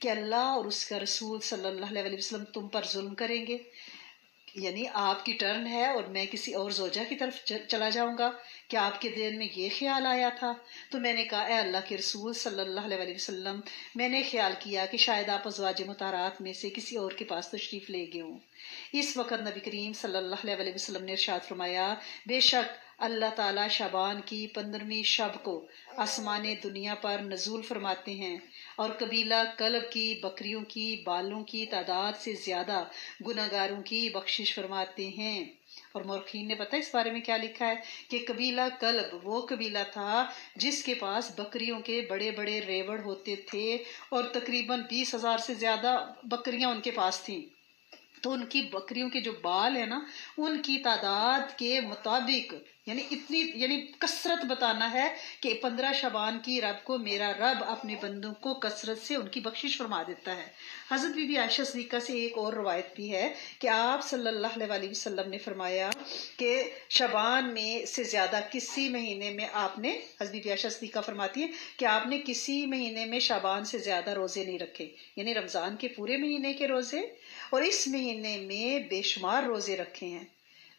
کہ اللہ اور اس کا رسول صلی اللہ علیہ وسلم تم پر ظلم کریں گے، یعنی آپ کی ٹرن ہے اور میں کسی اور زوجہ کی طرف چلا جاؤں گا، کیا آپ کے دل میں یہ خیال آیا تھا؟ تو میں نے کہا اے اللہ کے رسول صلی اللہ علیہ وسلم، میں نے خیال کیا کہ شاید آپ ازواج مطہرات میں سے کسی اور کے پاس تشریف لے گئے ہوں۔ اس وقت نبی کریم صلی اللہ علیہ وسلم نے ارشاد فرمایا، بے شک اللہ تعالیٰ شعبان کی 15ویں شب کو آسمان دنیا پر نزول فرماتے ہیں اور قبیلہ کلب کی بکریوں کی بالوں کی تعداد سے زیادہ گناہگاروں کی بخشش فرماتے ہیں۔ اور مورخین نے پتہ اس بارے میں کیا لکھا ہے کہ قبیلہ کلب وہ قبیلہ تھا جس کے پاس بکریوں کے بڑے بڑے ریوڑ ہوتے تھے اور تقریباً 20,000 سے زیادہ بکریاں ان کے پاس تھیں۔ تو ان کی بکریوں کے جو بال ہے نا، ان کی تعداد کے مطابق یعنی کثرت بتانا ہے کہ 15 شعبان کی رب کو میرا رب اپنے بندوں کو کثرت سے ان کی بخشش فرما دیتا ہے۔ حضرت بی بی عائشہ صدیقہ سے ایک اور روایت بھی ہے کہ آپ صلی اللہ علیہ وسلم نے فرمایا کہ شعبان میں سے زیادہ کسی مہینے میں آپ نے، حضرت بی بی عائشہ صدیقہ فرماتی ہے کہ آپ نے کسی مہینے میں شعبان سے زیادہ روزے نہیں رکھے، یعنی رمضان کے پورے مہینے کے روزے اور اس مہینے میں بے شمار روزے رکھے ہیں۔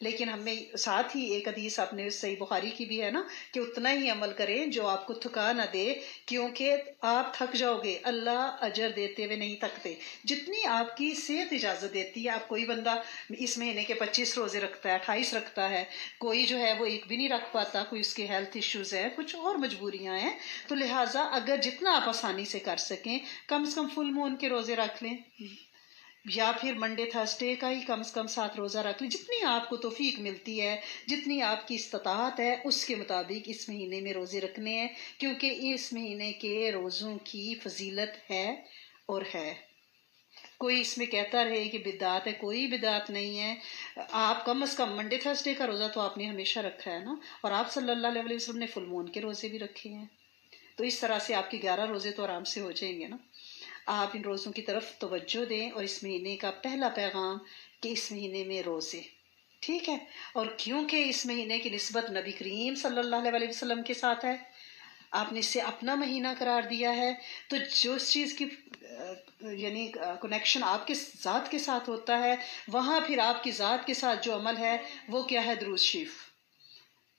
لیکن ہمیں ساتھ ہی ایک حدیث اپنے صحیح بخاری کی بھی ہے نا کہ اتنا ہی عمل کریں جو آپ کو تھکا نہ دے، کیونکہ آپ تھک جاؤ گے، اللہ اجر دیتے ہوئے نہیں تھکتے۔ جتنی آپ کی صحت اجازت دیتی ہے، آپ کوئی بندہ اس مہینے کے 25 روزے رکھتا ہے، 28 رکھتا ہے، کوئی جو ہے وہ ایک بھی نہیں رکھ پاتا، کوئی اس کے ہیلتھ ایشوز ہیں، کچھ اور مجبوریاں ہیں، تو لہٰذا اگر جتنا آپ آسانی سے کر سکیں کم سے کم فل مون کے روزے رکھ لیں، یا پھر منڈے تھرسڈے کا ہی کم سے کم 7 روزہ رکھ لیں، جتنی آپ کو توفیق ملتی ہے، جتنی آپ کی استطاعت ہے اس کے مطابق اس مہینے میں روزے رکھنے ہیں، کیونکہ اس مہینے کے روزوں کی فضیلت ہے اور ہے۔ کوئی اس میں کہتا رہے کہ بدعت ہے، کوئی بدعت نہیں ہے۔ آپ کم از کم منڈے تھرسڈے کا روزہ تو آپ نے ہمیشہ رکھا ہے نا، اور آپ صلی اللہ علیہ وسلم نے فل مون کے روزے بھی رکھے ہیں، تو اس طرح سے آپ کے 11 روزے تو آرام سے ہو جائیں گے نا۔ آپ ان روزوں کی طرف توجہ دیں، اور اس مہینے کا پہلا پیغام کہ اس مہینے میں روزے، ٹھیک ہے، اور کیونکہ اس مہینے کی نسبت نبی کریم صلی اللہ علیہ وسلم کے ساتھ ہے، آپ نے اسے اپنا مہینہ قرار دیا ہے، تو جو اس چیز کی یعنی کنیکشن آپ کے ذات کے ساتھ ہوتا ہے، وہاں پھر آپ کی ذات کے ساتھ جو عمل ہے وہ کیا ہے؟ درود شریف۔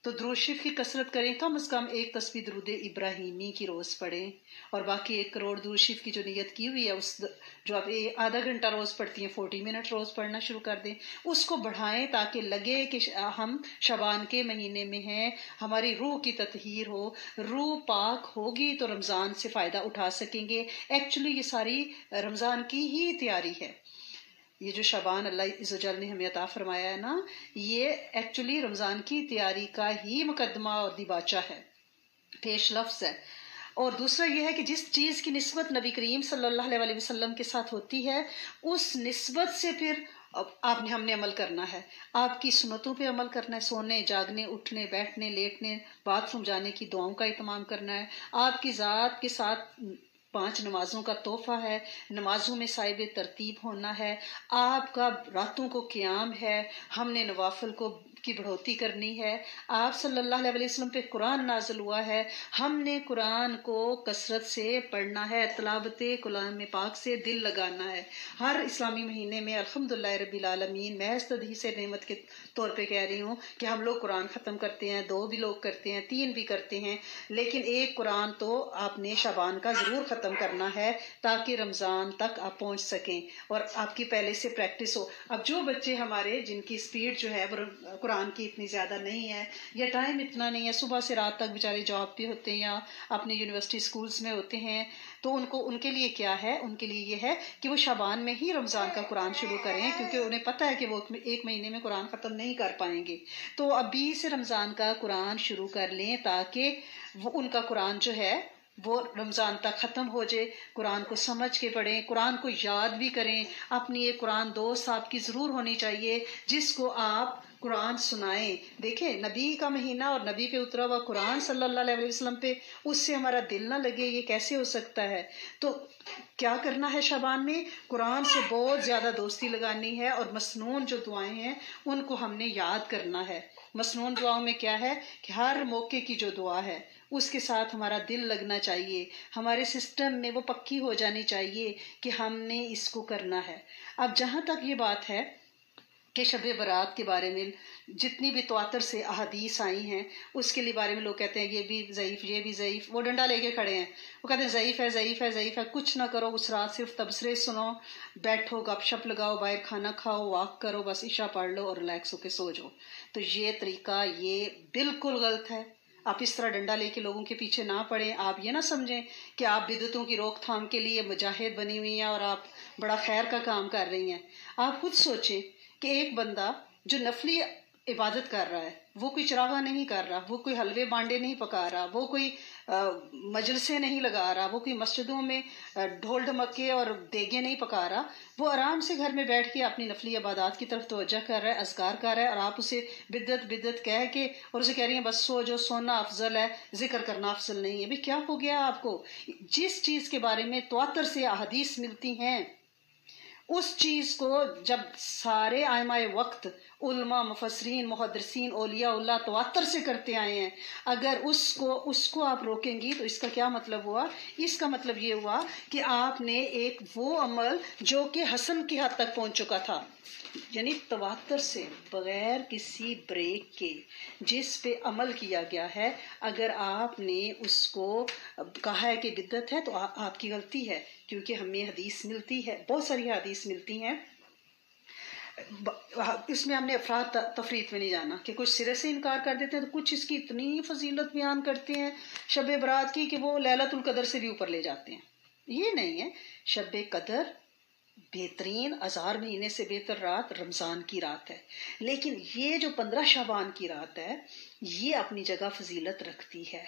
تو درود شریف کی کثرت کریں، کم از کم ایک تسبیح درود ابراہیمی کی روز پڑھیں، اور باقی 1 کروڑ درود شریف کی جو نیت کی ہوئی ہے، اس جو آپ آدھا گھنٹہ روز پڑھتی ہیں، 40 منٹ روز پڑھنا شروع کر دیں، اس کو بڑھائیں تاکہ لگے کہ ہم شعبان کے مہینے میں ہیں، ہماری روح کی تطہیر ہو، روح پاک ہوگی تو رمضان سے فائدہ اٹھا سکیں گے۔ ایکچولی یہ ساری رمضان کی ہی تیاری ہے، یہ جو شعبان اللہ عز و جل نے ہمیں عطا فرمایا ہے نا، یہ ایکچولی رمضان کی تیاری کا ہی مقدمہ اور دیباچہ ہے، پیش لفظ ہے۔ اور دوسرا یہ ہے کہ جس چیز کی نسبت نبی کریم صلی اللہ علیہ وسلم کے ساتھ ہوتی ہے، اس نسبت سے پھر ہم نے عمل کرنا ہے، آپ کی سنتوں پہ عمل کرنا ہے، سونے جاگنے اٹھنے بیٹھنے لیٹنے باتھ روم جانے کی دعاؤں کا اہتمام کرنا ہے، آپ کی ذات کے ساتھ 5 نمازوں کا تحفہ ہے، نمازوں میں صاحب ترتیب ہونا ہے، آپ کا راتوں کو قیام ہے، ہم نے نوافل کی بڑھوتی کرنی ہے، آپ صلی اللہ علیہ وسلم پہ قرآن نازل ہوا ہے، ہم نے قرآن کو کثرت سے پڑھنا ہے، تلاوت کلام پاک سے دل لگانا ہے۔ ہر اسلامی مہینے میں الحمدللہ رب العالمین، محض تحدیث نعمت کے طور پہ کہہ رہی ہوں کہ ہم لوگ قرآن ختم کرتے ہیں، 2 بھی لوگ کرتے ہیں، 3 بھی کرتے ہیں، لیکن ایک قرآن تو آپ نے شعبان کا ضرور ختم کرنا ہے تاکہ رمضان تک آپ پہنچ سکیں اور آپ کی پہلے سے پریکٹس ہو۔ اب جو بچے ہمارے جن کی سپیڈ جو ہے قرآن کی اتنی زیادہ نہیں ہے یا ٹائم اتنا نہیں ہے، صبح سے رات تک بیچارے جاب پہ ہوتے ہیں یا اپنے یونیورسٹی سکولز میں ہوتے ہیں، تو ان کے لیے کیا ہے؟ ان کے لیے یہ ہے کہ وہ شعبان میں ہی رمضان کا قرآن شروع کریں، کیونکہ انہیں پتہ ہے کہ وہ 1 مہینے میں قرآن ختم نہیں کر پائیں گے، تو ابھی سے رمضان کا قرآن شروع کر لیں تاکہ وہ ان کا قرآن جو ہے وہ رمضان تک ختم ہو جائے۔ قرآن کو سمجھ کے پڑھیں، قرآن کو یاد بھی کریں، اپنی ایک قرآن دوست آپ کی ضرور ہونی چاہیے جس کو آپ قرآن سنائیں۔ دیکھیں، نبی کا مہینہ اور نبی پہ اترا ہوا قرآن صلی اللہ علیہ وسلم پہ، اس سے ہمارا دل نہ لگے، یہ کیسے ہو سکتا ہے؟ تو کیا کرنا ہے شعبان میں؟ قرآن سے بہت زیادہ دوستی لگانی ہے، اور مسنون جو دعائیں ہیں ان کو ہم نے یاد کرنا ہے۔ مسنون دعاؤں میں کیا ہے کہ ہر موقع کی جو دعا ہے اس کے ساتھ ہمارا دل لگنا چاہیے، ہمارے سسٹم میں وہ پکی ہو جانی چاہیے کہ ہم نے اس کو کرنا ہے۔ اب جہاں تک یہ بات ہے کہ شب برات کے بارے میں جتنی بھی تواتر سے احادیث آئی ہیں اس کے لیے بارے میں لوگ کہتے ہیں یہ بھی ضعیف، یہ بھی ضعیف، وہ ڈنڈا لے کے کھڑے ہیں، وہ کہتے ہیں ضعیف ہے، ضعیف ہے، ضعیف ہے۔ کچھ نہ کرو اس رات، صرف تبصرے سنو، بیٹھو، گپ شپ لگاؤ، باہر کھانا کھاؤ، واک کرو، بس عشاء پڑھ لو اور ریلیکس ہو کے سو جاؤ۔ تو یہ طریقہ یہ بالکل غلط ہے۔ آپ اس طرح ڈنڈا لے کے لوگوں کے پیچھے نہ پڑیں۔ آپ یہ نہ سمجھیں کہ آپ بدعتوں کی روک تھام کے لیے مجاہد بنی ہوئی ہیں اور آپ بڑا خیر کا کام کر رہی ہیں۔ آپ خود سوچیں کہ ایک بندہ جو نفلی عبادت کر رہا ہے، وہ کوئی چراغاں نہیں کر رہا، وہ کوئی حلوے بانڈے نہیں پکا رہا، وہ کوئی مجلسیں نہیں لگا رہا، وہ کوئی مسجدوں میں ڈھول ڈھمکے اور دیگیں نہیں پکا رہا، وہ آرام سے گھر میں بیٹھ کے اپنی نفلی عبادات کی طرف توجہ کر رہا ہے، اذکار کر رہا ہے، اور آپ اسے بدعت بدعت کہہ کے اور اسے کہہ رہی ہیں بس سو جو، سونا افضل ہے، ذکر کرنا افضل نہیں ہے۔ بھئی کیا ہو گیا آپ کو؟ جس چیز کے بارے میں تواتر سے احادیث ملتی ہیں اس چیز کو جب سارے ائمہ وقت، علماء، مفسرین، محدثین، اولیاء اللہ تواتر سے کرتے آئے ہیں، اگر اس کو آپ روکیں گی تو اس کا کیا مطلب ہوا؟ اس کا مطلب یہ ہوا کہ آپ نے ایک وہ عمل جو کہ حسن کی حد تک پہنچ چکا تھا، یعنی تواتر سے بغیر کسی بریک کے جس پہ عمل کیا گیا ہے، اگر آپ نے اس کو کہا ہے کہ بدعت ہے تو آپ کی غلطی ہے، کیونکہ ہمیں حدیث ملتی ہے، بہت ساری حدیث ملتی ہیں۔ اس میں ہم نے افراد تفریط میں نہیں جانا کہ کچھ سرے سے انکار کر دیتے ہیں، تو کچھ اس کی اتنی فضیلت بیان کرتے ہیں شب برات کی کہ وہ لیلۃ القدر سے بھی اوپر لے جاتے ہیں۔ یہ نہیں ہے، شب قدر بہترین، 1000 مہینے سے بہتر رات رمضان کی رات ہے، لیکن یہ جو 15 شعبان کی رات ہے یہ اپنی جگہ فضیلت رکھتی ہے۔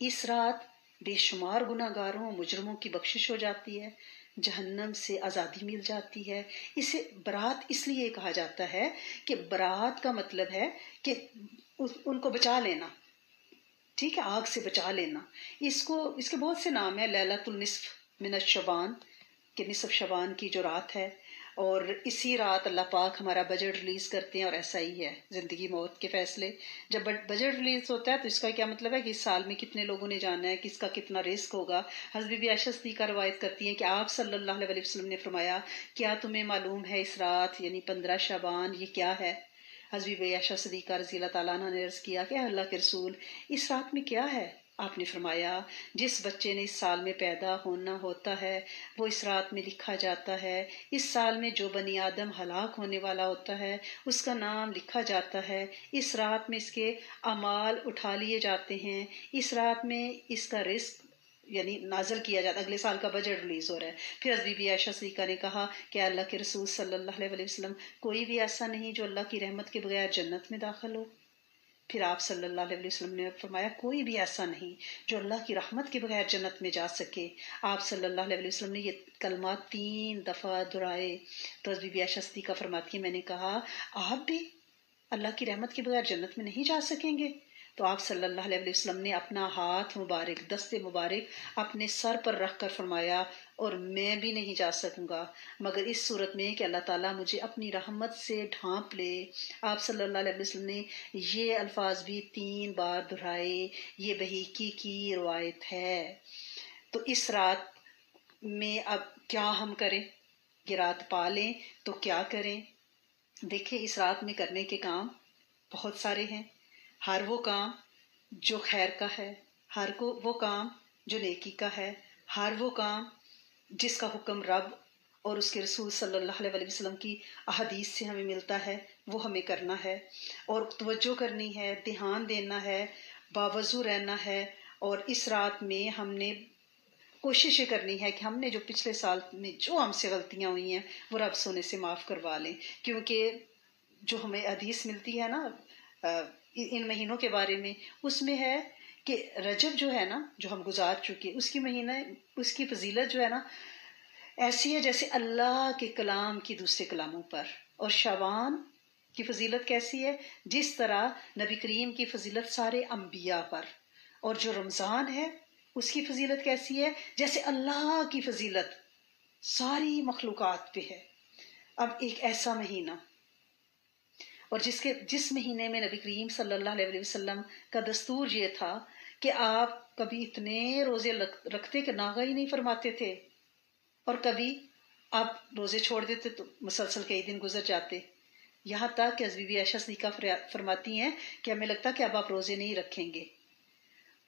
اس رات بے شمار گناہ گاروں، مجرموں کی بخشش ہو جاتی ہے، جہنم سے آزادی مل جاتی ہے۔ اسے برات اس لیے کہا جاتا ہے کہ برات کا مطلب ہے کہ ان کو بچا لینا، ٹھیک ہے، آگ سے بچا لینا۔ اس کے بہت سے نام ہیں، لیلۃ النصف من الشعبان، کہ نصف شعبان کی جو رات ہے، اور اسی رات اللہ پاک ہمارا بجٹ ریلیز کرتے ہیں، اور ایسا ہی ہے زندگی موت کے فیصلے۔ جب بجٹ ریلیز ہوتا ہے تو اس کا کیا مطلب ہے کہ اس سال میں کتنے لوگوں نے جانا ہے، کس کا کتنا رزق ہوگا۔ حضرت بی بی عائشہ صدیقہ روایت کرتی ہیں کہ آپ صلی اللہ علیہ وسلم نے فرمایا، کیا تمہیں معلوم ہے اس رات یعنی 15 شعبان یہ کیا ہے؟ حضرت بی بی عائشہ صدیقہ رضی اللہ تعالیٰ عنہ نے عرض کیا کہ اللہ کے رسول، اس رات میں کیا ہے؟ آپ نے فرمایا، جس بچے نے اس سال میں پیدا ہونا ہوتا ہے وہ اس رات میں لکھا جاتا ہے، اس سال میں جو بنی آدم ہلاک ہونے والا ہوتا ہے اس کا نام لکھا جاتا ہے، اس رات میں اس کے اعمال اٹھا لیے جاتے ہیں، اس رات میں اس کا رزق یعنی نازل کیا جاتا ہے، اگلے سال کا بجٹ ریلیز ہو رہا ہے۔ پھر حضرت بی بی عائشہ صدیقہ نے کہا کہ اللہ کے رسول صلی اللہ علیہ وسلم، کوئی بھی ایسا نہیں جو اللہ کی رحمت کے بغیر جنت میں داخل ہو؟ پھر آپ صلی اللہ علیہ وسلم نے فرمایا، کوئی بھی ایسا نہیں جو اللہ کی رحمت کے بغیر جنت میں جا سکے۔ آپ صلی اللہ علیہ وسلم نے یہ کلمات 3 دفعہ دہرائے تو حضرت بی بی عائشہ صدیقہ فرماتی ہیں، میں نے کہا آپ بھی اللہ کی رحمت کے بغیر جنت میں نہیں جا سکیں گے؟ تو آپ صلی اللہ علیہ وسلم نے اپنا ہاتھ مبارک، دست مبارک اپنے سر پر رکھ کر فرمایا، اور میں بھی نہیں جا سکوں گا مگر اس صورت میں کہ اللہ تعالیٰ مجھے اپنی رحمت سے ڈھانپ لے۔ آپ صلی اللہ علیہ وسلم نے یہ الفاظ بھی 3 بار دہرائے۔ یہ بحیقی کی روایت ہے۔ تو اس رات میں اب کیا ہم کریں؟ یہ رات پا لیں تو کیا کریں؟ دیکھیں، اس رات میں کرنے کے کام بہت سارے ہیں۔ ہر وہ کام جو خیر کا ہے، ہر وہ کام جو نیکی کا ہے، ہر وہ کام جس کا حکم رب اور اس کے رسول صلی اللہ علیہ وسلم کی احادیث سے ہمیں ملتا ہے وہ ہمیں کرنا ہے، اور توجہ کرنی ہے، دھیان دینا ہے، باوضو رہنا ہے، اور اس رات میں ہم نے کوشش یہ کرنی ہے کہ ہم نے جو پچھلے سال میں جو ہم سے غلطیاں ہوئی ہیں وہ رب سونے سے معاف کروا لیں، کیونکہ جو ہمیں حدیث ملتی ہے نا ان مہینوں کے بارے میں، اس میں ہے کہ رجب جو ہے نا، جو ہم گزار چکے، اس کی فضیلت جو ہے نا ایسی ہے جیسے اللہ کے کلام کی دوسرے کلاموں پر، اور شعبان کی فضیلت کیسی ہے؟ جس طرح نبی کریم کی فضیلت سارے انبیاء پر، اور جو رمضان ہے اس کی فضیلت کیسی ہے؟ جیسے اللہ کی فضیلت ساری مخلوقات پہ ہے۔ اب ایک ایسا مہینہ، اور جس مہینے میں نبی کریم صلی اللہ علیہ وسلم کا دستور یہ تھا کہ آپ کبھی اتنے روزے رکھتے کہ ناغہ ہی نہیں فرماتے تھے، اور کبھی آپ روزے چھوڑ دیتے تو مسلسل کئی دن گزر جاتے، یہاں تک کہ بی بی عائشہ صدیقہ فرماتی ہیں کہ ہمیں لگتا کہ اب آپ روزے نہیں رکھیں گے،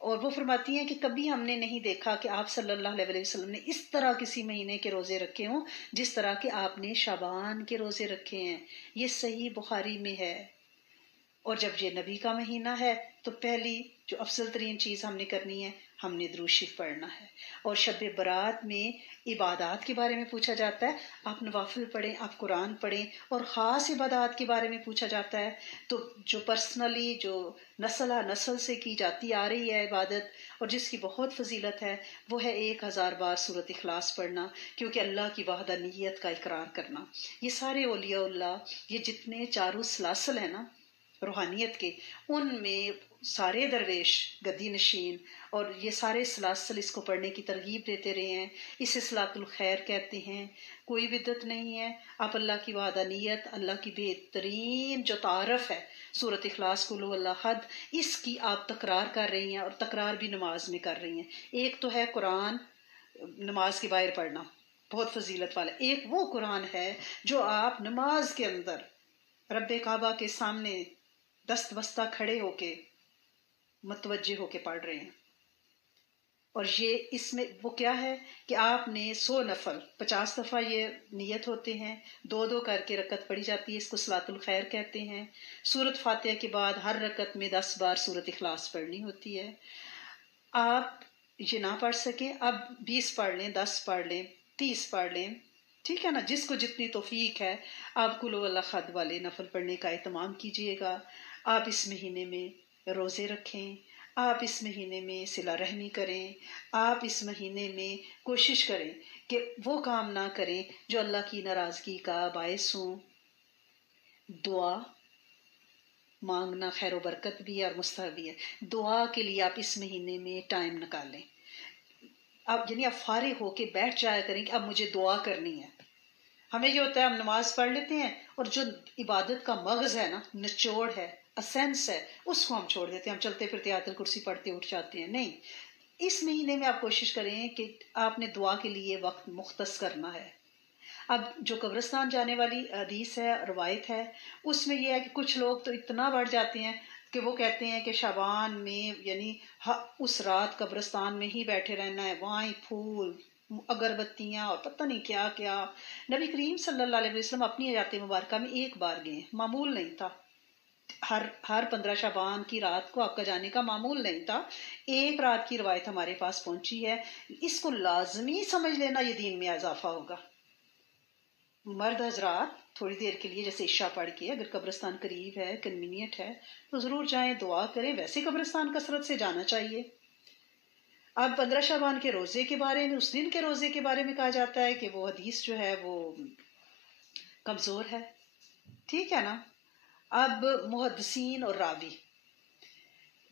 اور وہ فرماتی ہیں کہ کبھی ہم نے نہیں دیکھا کہ آپ صلی اللہ علیہ وسلم نے اس طرح کسی مہینے کے روزے رکھے ہوں جس طرح کہ آپ نے شعبان کے روزے رکھے ہیں۔ یہ صحیح بخاری میں ہے۔ اور جب یہ نبی کا مہینہ ہے تو پہلی جو افضل ترین چیز ہم نے کرنی ہے، ہم نے درود شریف پڑھنا ہے۔ اور شب برات میں عبادات کے بارے میں پوچھا جاتا ہے، آپ نوافل پڑھیں، آپ قرآن پڑھیں، اور خاص عبادات کے بارے میں پوچھا جاتا ہے تو جو پرسنلی جو نسل سے کی جاتی آ رہی ہے عبادت اور جس کی بہت فضیلت ہے، وہ ہے 1000 بار سورۃ اخلاص پڑھنا، کیونکہ اللہ کی وحدانیت کا اقرار کرنا۔ یہ سارے اولیاء اللہ، یہ جتنے چاروں سلاسل ہیں نا روحانیت کے، ان میں سارے درویش گدی نشین اور یہ سارے سلاسل اس کو پڑھنے کی ترغیب دیتے رہے ہیں۔ اسے صلاۃ الخیر کہتے ہیں، کوئی بدعت نہیں ہے۔ آپ اللہ کی وحدانیت، اللہ کی بہترین جو تعارف ہے سورۃ اخلاص قل هو اللہ احد، اس کی آپ تکرار کر رہی ہیں، اور تکرار بھی نماز میں کر رہی ہیں۔ ایک تو ہے قرآن نماز کے باہر پڑھنا، بہت فضیلت والا، ایک وہ قرآن ہے جو آپ نماز کے اندر رب کعبہ کے سامنے دست بستہ کھڑے ہو کے متوجہ ہو کے پڑھ رہے ہیں۔ اور یہ اس میں وہ کیا ہے کہ آپ نے 100 نفل 50 دفعہ یہ نیت ہوتے ہیں، 2 کر کے رکعت پڑھی جاتی ہے، اس کو صلاۃ الخیر کہتے ہیں۔ سورۃ فاتحہ کے بعد ہر رکعت میں 10 بار سورۃ اخلاص پڑھنی ہوتی ہے۔ آپ یہ نہ پڑھ سکیں، اب 20 پڑھ لیں، 10 پڑھ لیں، 30 پڑھ لیں، ٹھیک ہے نا، جس کو جتنی توفیق ہے۔ آپ قل هو اللہ احد والے نفل پڑھنے کا اہتمام کیجیے گا۔ آپ اس مہینے میں روزے رکھیں، آپ اس مہینے میں صلہ رحمی کریں، آپ اس مہینے میں کوشش کریں کہ وہ کام نہ کریں جو اللہ کی ناراضگی کا باعث ہوں۔ دعا مانگنا خیر و برکت بھی ہے اور مستحب بھی ہے۔ دعا کے لیے آپ اس مہینے میں ٹائم نکالیں، اب یعنی آپ فارغ ہو کے بیٹھ جایا کریں کہ اب مجھے دعا کرنی ہے۔ ہمیں یہ ہوتا ہے ہم نماز پڑھ لیتے ہیں اور جو عبادت کا مغز ہے نا، نچوڑ ہے، اسینس ہے، اس کو ہم چھوڑ دیتے ہیں، ہم چلتے پھرتے آیت الکرسی پڑھتے اٹھ جاتے ہیں۔ نہیں، اس مہینے میں آپ کوشش کریں کہ آپ نے دعا کے لیے وقت مختص کرنا ہے۔ اب جو قبرستان جانے والی حدیث ہے، روایت ہے، اس میں یہ ہے کہ کچھ لوگ تو اتنا بڑھ جاتے ہیں کہ وہ کہتے ہیں کہ شعبان میں یعنی اس رات قبرستان میں ہی بیٹھے رہنا ہے، وہاں ہی پھول اگربتیاں اور پتہ نہیں کیا کیا۔ نبی کریم صلی اللہ علیہ وسلم اپنی حیات مبارکہ میں ایک بار گئے، معمول نہیں تھا، ہر 15 شعبان کی رات کو آپ کا جانے کا معمول نہیں تھا۔ ایک رات کی روایت ہمارے پاس پہنچی ہے، اس کو لازمی سمجھ لینا، یہ دین میں اضافہ ہوگا۔ مرد حضرات تھوڑی دیر کے لیے جیسے عشاء پڑھ کے اگر قبرستان قریب ہے، کنوینئنٹ ہے، تو ضرور جائیں، دعا کریں، ویسے قبرستان کثرت سے جانا چاہیے۔ اب 15 شعبان کے روزے کے بارے میں، اس دن کے روزے کے بارے میں کہا جاتا ہے کہ وہ حدیث جو ہے وہ کمزور ہے، ٹھیک ہے نا۔ اب محدثین اور راوی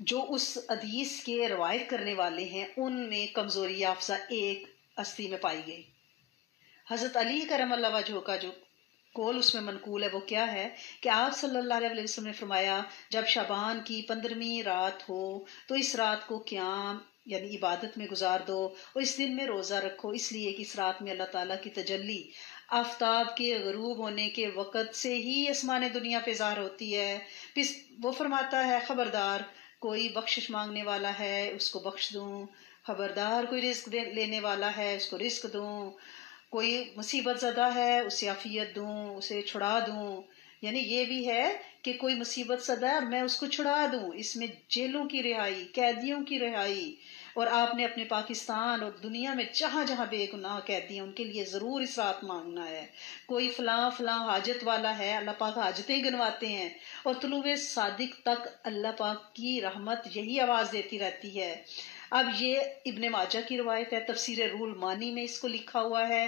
جو اس حدیث کے روایت کرنے والے ہیں، ان میں کمزوری افزا ایک ہستی میں پائی گئی۔ حضرت علی کرم اللہ وجہہ کا جو قول اس میں منقول ہے وہ کیا ہے کہ آپ صلی اللہ علیہ وسلم نے فرمایا جب شعبان کی 15ویں رات ہو تو اس رات کو قیام یعنی عبادت میں گزار دو، اور اس دن میں روزہ رکھو، اس لیے کہ اس رات میں اللہ تعالیٰ کی تجلی آفتاب کے غروب ہونے کے وقت سے ہی آسمان دنیا پہ ظاہر ہوتی ہے۔ پھر وہ فرماتا ہے خبردار کوئی بخشش مانگنے والا ہے اس کو بخش دوں، خبردار کوئی رزق لینے والا ہے اس کو رزق دوں، کوئی مصیبت زدہ ہے اسے عافیت دوں، اسے چھڑا دوں۔ یعنی یہ بھی ہے کہ کوئی مصیبت زدہ ہے اور میں اس کو چھڑا دوں، اس میں جیلوں کی رہائی، قیدیوں کی رہائی، اور آپ نے اپنے پاکستان اور دنیا میں جہاں جہاں بے گناہ قیدی ہیں ان کے لیے ضرور اس رات مانگنا ہے۔ کوئی فلاں فلاں حاجت والا ہے، اللہ پاک حاجتیں گنواتے ہیں، اور طلوع صادق تک اللہ پاک کی رحمت یہی آواز دیتی رہتی ہے۔ اب یہ ابن ماجہ کی روایت ہے، تفسیر روح المانی میں اس کو لکھا ہوا ہے۔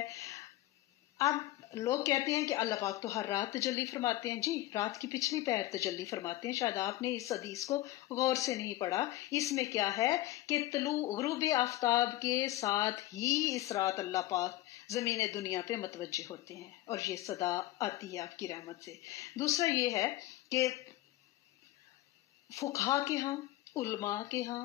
اب لوگ کہتے ہیں کہ اللہ پاک تو ہر رات تجلی فرماتے ہیں، جی رات کی پچھلی پہر تجلی فرماتے ہیں، شاید آپ نے اس حدیث کو غور سے نہیں پڑھا۔ اس میں کیا ہے کہ غروب آفتاب کے ساتھ ہی اس رات اللہ پاک زمین دنیا پہ متوجہ ہوتے ہیں، اور یہ صدا آتی ہے آپ کی رحمت سے۔ دوسرا یہ ہے کہ فقہا کے ہاں، علماء کے ہاں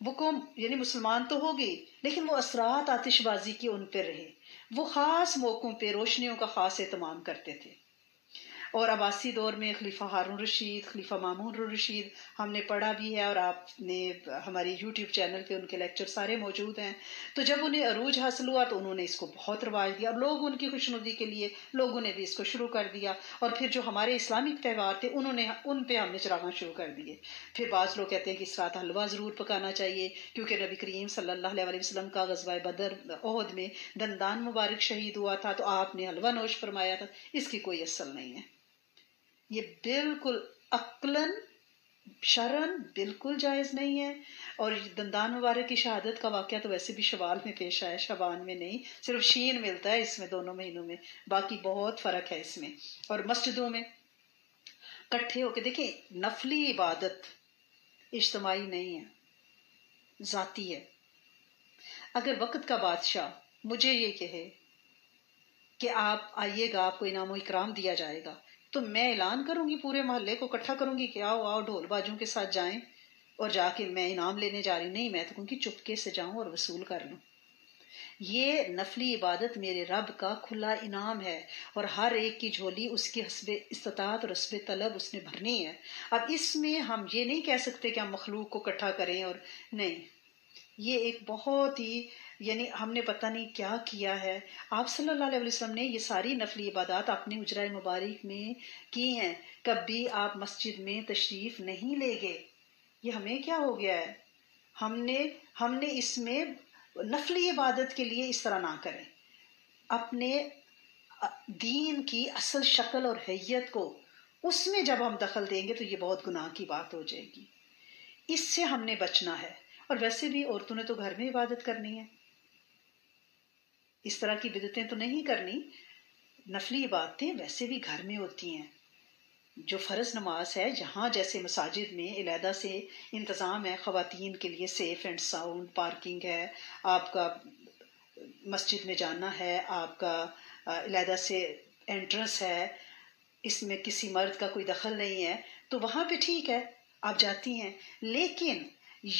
وہ قوم یعنی مسلمان تو ہوگی لیکن وہ اثرات آتش بازی کے ان پہ رہے، وہ خاص موقعوں پہ روشنیوں کا خاص اہتمام کرتے تھے۔ اور عباسی دور میں خلیفہ ہارون رشید، خلیفہ مامون الرشید ہم نے پڑھا بھی ہے، اور آپ نے ہماری یوٹیوب چینل پہ ان کے لیکچر سارے موجود ہیں۔ تو جب انہیں عروج حاصل ہوا تو انہوں نے اس کو بہت رواج دیا، اور لوگ ان کی خوشنودی کے لیے لوگوں نے بھی اس کو شروع کر دیا، اور پھر جو ہمارے اسلامک تہوار تھے ان پہ ہم نے چراغاں شروع کر دیے۔ پھر بعض لوگ کہتے ہیں کہ اس رات حلوہ ضرور پکانا چاہیے، کیونکہ نبی کریم صلی اللہ علیہ وسلم کا غزوہ بدر احد میں دندان مبارک شہید ہوا تھا، تو آپ نے حلوہ نوش فرمایا تھا۔ اس کی کوئی اصل نہیں ہے، یہ بالکل عقلاً شرعاً بالکل جائز نہیں ہے۔ اور دندان مبارک کی شہادت کا واقعہ تو ویسے بھی شوال میں پیش آیا، شبان میں نہیں، صرف شین ملتا ہے اس میں دونوں مہینوں میں، باقی بہت فرق ہے اس میں۔ اور مسجدوں میں کٹھے ہو کے دیکھیں، نفلی عبادت اجتماعی نہیں ہے، ذاتی ہے۔ اگر وقت کا بادشاہ مجھے یہ کہے کہ آپ آئیے گا، آپ کو انعام و اکرام دیا جائے گا، تو میں اعلان کروں گی، پورے محلے کو اکٹھا کروں گی کہ آؤ آؤ ڈھول باجوں کے ساتھ جائیں اور جا کے میں انعام لینے جا رہی، نہیں، میں تو کہوں گی چپکے سے جاؤں اور وصول کر لوں۔ یہ نفلی عبادت میرے رب کا کھلا انعام ہے، اور ہر ایک کی جھولی اس کی حسب استطاعت اور حسب طلب اس نے بھرنی ہے۔ اب اس میں ہم یہ نہیں کہہ سکتے کہ ہم مخلوق کو اکٹھا کریں، اور نہیں، یہ ایک بہت ہی یعنی ہم نے پتہ نہیں کیا کیا ہے۔ آپ صلی اللہ علیہ وسلم نے یہ ساری نفلی عبادات اپنے حجرہ مبارک میں کی ہیں، کبھی آپ مسجد میں تشریف نہیں لے گئے۔ یہ ہمیں کیا ہو گیا ہے؟ ہم نے اس میں نفلی عبادت کے لیے اس طرح نہ کریں، اپنے دین کی اصل شکل اور حیت کو اس میں جب ہم دخل دیں گے تو یہ بہت گناہ کی بات ہو جائے گی۔ اس سے ہم نے بچنا ہے۔ اور ویسے بھی عورتوں نے تو گھر میں عبادت کرنی ہے، اس طرح کی بدعتیں تو نہیں کرنی۔ نفلی عبادتیں ویسے بھی گھر میں ہوتی ہیں۔ جو فرض نماز ہے، جہاں جیسے مساجد میں علیحدہ سے انتظام ہے خواتین کے لیے، سیف اینڈ ساؤنڈ پارکنگ ہے، آپ کا مسجد میں جانا ہے، آپ کا علیحدہ سے انٹرنس ہے، اس میں کسی مرد کا کوئی دخل نہیں ہے، تو وہاں پہ ٹھیک ہے آپ جاتی ہیں۔ لیکن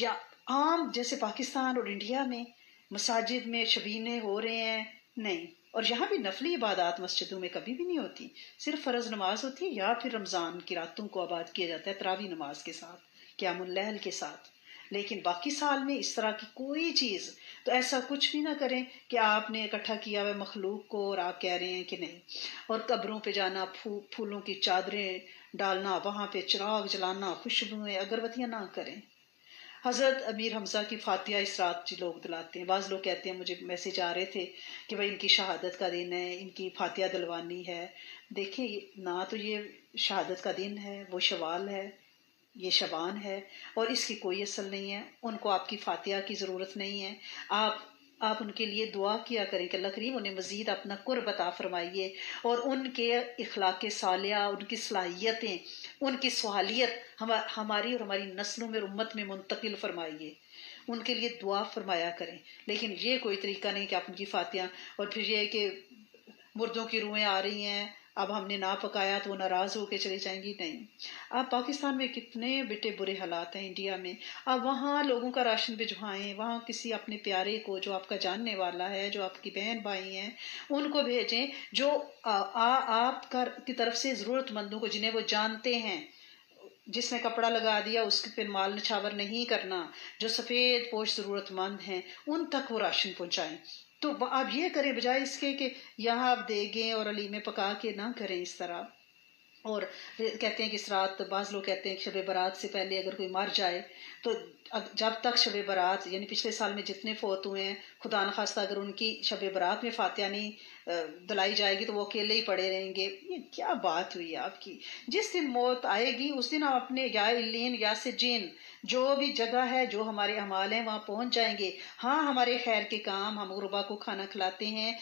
یا عام جیسے پاکستان اور انڈیا میں مساجد میں شبینے ہو رہے ہیں، نہیں۔ اور یہاں بھی نفلی عبادات مسجدوں میں کبھی بھی نہیں ہوتی، صرف فرض نماز ہوتی ہے، یا پھر رمضان کی راتوں کو آباد کیا جاتا ہے تراویح نماز کے ساتھ، قیام اللیل کے ساتھ۔ لیکن باقی سال میں اس طرح کی کوئی چیز، تو ایسا کچھ بھی نہ کریں کہ آپ نے اکٹھا کیا ہوا مخلوق کو اور آپ کہہ رہے ہیں کہ نہیں۔ اور قبروں پہ جانا، پھولوں کی چادریں ڈالنا، وہاں پہ چراغ جلانا، خوشبوئیں اگربتیاں نہ کریں۔ حضرت امیر حمزہ کی فاتحہ اس رات لوگ دلاتے ہیں۔ بعض لوگ کہتے ہیں، مجھے میسج آ رہے تھے کہ بھائی ان کی شہادت کا دن ہے، ان کی فاتحہ دلوانی ہے۔ دیکھیں، نہ تو یہ شہادت کا دن ہے، وہ شوال ہے، یہ شبان ہے، اور اس کی کوئی اصل نہیں ہے۔ ان کو آپ کی فاتحہ کی ضرورت نہیں ہے۔ آپ ان کے لیے دعا کیا کریں کہ اللہ کریم انہیں مزید اپنا قرب عطا فرمائیے، اور ان کے اخلاق صالحہ، ان کی صلاحیتیں، ان کی صالحیت ہماری اور ہماری نسلوں میں اور امت میں منتقل فرمائیے۔ ان کے لیے دعا فرمایا کریں۔ لیکن یہ کوئی طریقہ نہیں کہ آپ ان کی فاتحہ، اور پھر یہ کہ مردوں کی روحیں آ رہی ہیں، اب ہم نے نہ پکایا تو وہ ناراض ہو کے چلی جائیں گی، نہیں۔ اب پاکستان میں کتنے بیٹے برے حالات ہیں، انڈیا میں، اب وہاں لوگوں کا راشن بھجوائیں، وہاں کسی اپنے پیارے کو جو آپ کا جاننے والا ہے، جو آپ کی بہن بھائی ہیں، ان کو بھیجیں، جو آپ کی طرف سے ضرورت مندوں کو، جنہیں وہ جانتے ہیں، جس نے کپڑا لگا دیا اس پہ مال نچھاور نہیں کرنا، جو سفید پوش ضرورت مند ہیں، ان تک وہ راشن پہنچائیں۔ تو آپ یہ کریں، بجائے اس کے کہ یہاں آپ دیگیں اور حلیمے پکا کے نہ کریں اس طرح۔ اور کہتے ہیں کہ اس رات، بعض لوگ کہتے ہیں کہ شب برات سے پہلے اگر کوئی مر جائے تو جب تک شب برات، یعنی پچھلے سال میں جتنے فوت ہوئے ہیں، خدا نخواستہ اگر ان کی شب برات میں فاتحہ نہیں دلائی جائے گی تو وہ اکیلے ہی پڑے رہیں گے۔ یہ کیا بات ہوئی آپ کی؟ جس دن موت آئے گی اس دن ہم اپنے یا الین یا سجین، جو بھی جگہ ہے، جو ہمارے اعمال ہیں، وہاں پہنچ جائیں گے۔ ہاں، ہمارے خیر کے کام، ہم غربا کو کھانا کھلاتے ہیں،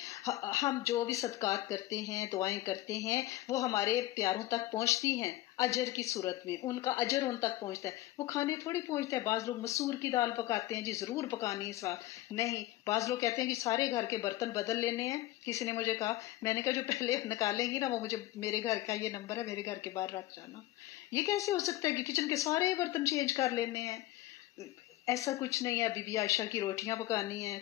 ہم جو بھی صدقات کرتے ہیں، دعائیں کرتے ہیں، وہ ہمارے پیاروں تک پہنچتی ہیں اجر کی صورت میں، ان کا اجر ان تک پہنچتا ہے، وہ کھانے تھوڑی پہنچتا ہے۔ بعض لوگ مسور کی دال پکاتے ہیں، جی ضرور پکانی اس رات، نہیں۔ بعض لوگ کہتے ہیں کہ سارے گھر کے برتن بدل لینے ہیں۔ کسی نے مجھے کہا، میں نے کہا جو پہلے نکالیں گی نا وہ مجھے، میرے گھر کا یہ نمبر ہے، میرے گھر کے باہر رکھ جانا۔ یہ کیسے ہو سکتا ہے کہ کچن کے سارے برتن چینج کر لینے ہیں؟ ایسا کچھ نہیں ہے بی بی عائشہ کی روٹیاں پکانی ہیں،